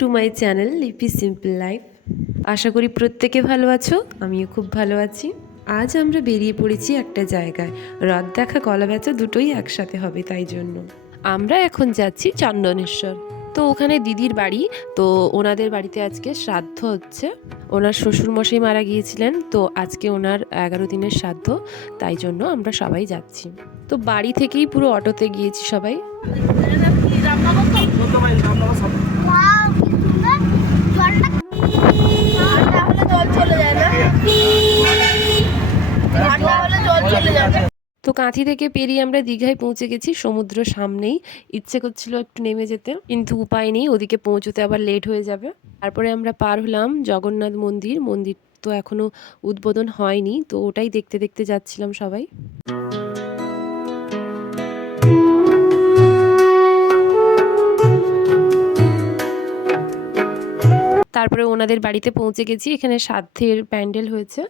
To my channel Lipi simple life আশা করি প্রত্যেকে ভালো আছো, আমিও খুব ভালো আছি। আজ আমরা বেরিয়ে পড়েছি একটা জায়গায়। রথ দেখা কলা বেচা দুটোই একসাথে হবে তাই জন্য। আমরা এখন যাচ্ছি চন্দনেশ্বর। তো ওখানে দিদির বাড়ি, তো ওনাদের বাড়িতে আজকে শ্রাদ্ধ হচ্ছে। ওনার শ্বশুর মশাই মারা গিয়েছিলেন, তো আজকে ওনার এগারো দিনের শ্রাদ্ধ, তাই জন্য আমরা সবাই যাচ্ছি। তো বাড়ি থেকেই পুরো অটোতে গিয়েছি সবাই। তো কাঁথি থেকে পেরিয়ে আমরা দীঘায় পৌঁছে গেছি, সমুদ্র সামনেই। ইচ্ছে করছিল একটু নেমে যেতে, কিন্তু উপায় নেই, ওদিকে পৌঁছতে আবার লেট হয়ে যাবে। তারপরে আমরা পার হলাম জগন্নাথ মন্দির মন্দির তো এখনও উদ্বোধন হয়নি, তো ওটাই দেখতে দেখতে যাচ্ছিলাম সবাই। তারপরে ওনাদের বাড়িতে পৌঁছে গেছি, এখানে সাধ্যের প্যান্ডেল হয়েছে।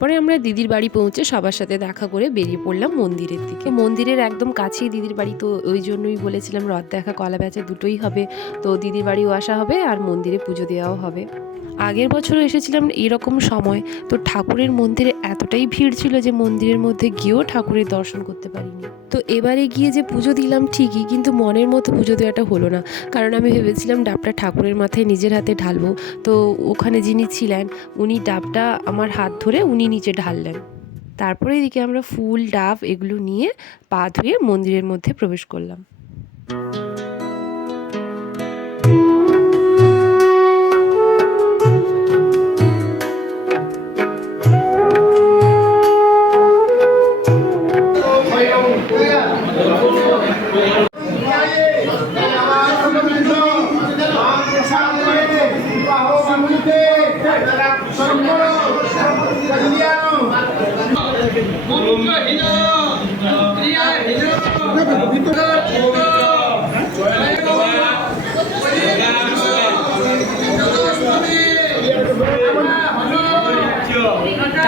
তারপরে আমরা দিদির বাড়ি পৌঁছে সবার সাথে দেখা করে বেরিয়ে পড়লাম মন্দিরের দিকে। মন্দিরের একদম কাছেই দিদির বাড়ি, তো ওই জন্যই বলেছিলাম রথ দেখা, কলা বেচা দুটোই হবে। তো দিদির বাড়িও আসা হবে আর মন্দিরে পুজো দেওয়াও হবে। আগের বছরও এসেছিলাম এরকম সময়, তো ঠাকুরের মন্দিরে এতটাই ভিড় ছিল যে মন্দিরের মধ্যে গিয়েও ঠাকুরের দর্শন করতে পারিনি। তো এবারে গিয়ে যে পুজো দিলাম ঠিকই, কিন্তু মনের মতো পুজো দেওয়াটা হলো না। কারণ আমি ভেবেছিলাম ডাবটা ঠাকুরের মাথায় নিজের হাতে ঢালবো। তো ওখানে যিনি ছিলেন, উনি ডাবটা আমার হাত ধরে উনি নিচে ঢাললেন। তারপরে এদিকে আমরা ফুল, ডাব এগুলো নিয়ে পা ধুয়ে মন্দিরের মধ্যে প্রবেশ করলাম।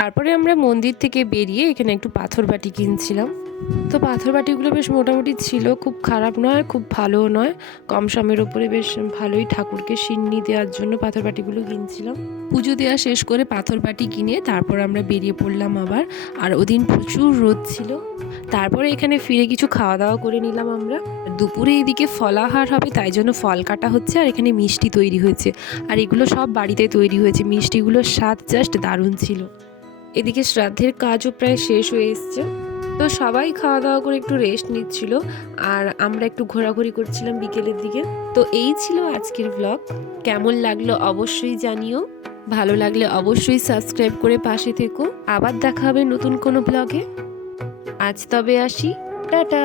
তারপরে আমরা মন্দির থেকে বেরিয়ে এখানে একটু পাথর বাটি কিনছিলাম। তো পাথর বাটিগুলো বেশ মোটামুটি ছিল, খুব খারাপ নয়, খুব ভালোও নয়। কম সমের ওপরে বেশ ভালোই ঠাকুরকে সিন্নি দেওয়ার জন্য পাথর বাটিগুলো কিনছিলাম। পুজো দেওয়া শেষ করে পাথর বাটি কিনে তারপর আমরা বেরিয়ে পড়লাম আবার। আর ওদিন প্রচুর রোদ ছিল। তারপরে এখানে ফিরে কিছু খাওয়া দাওয়া করে নিলাম আমরা। দুপুরে এদিকে ফলাহার হবে, তাই জন্য ফল কাটা হচ্ছে আর এখানে মিষ্টি তৈরি হয়েছে। আর এগুলো সব বাড়িতে তৈরি হয়েছে। মিষ্টিগুলোর স্বাদ জাস্ট দারুণ ছিল। এদিকে শ্রাদ্ধের কাজও প্রায় শেষ হয়ে এসছে। তো সবাই খাওয়া দাওয়া করে একটু রেস্ট নিচ্ছিল আর আমরা একটু ঘোরাঘুরি করছিলাম বিকেলের দিকে। তো এই ছিল আজকের ব্লগ কেমন লাগল অবশ্যই জানিও। ভালো লাগলে অবশ্যই সাবস্ক্রাইব করে পাশে থেকো। আবার দেখা হবে নতুন কোনো ব্লগে আজ তবে আসি। টাটা!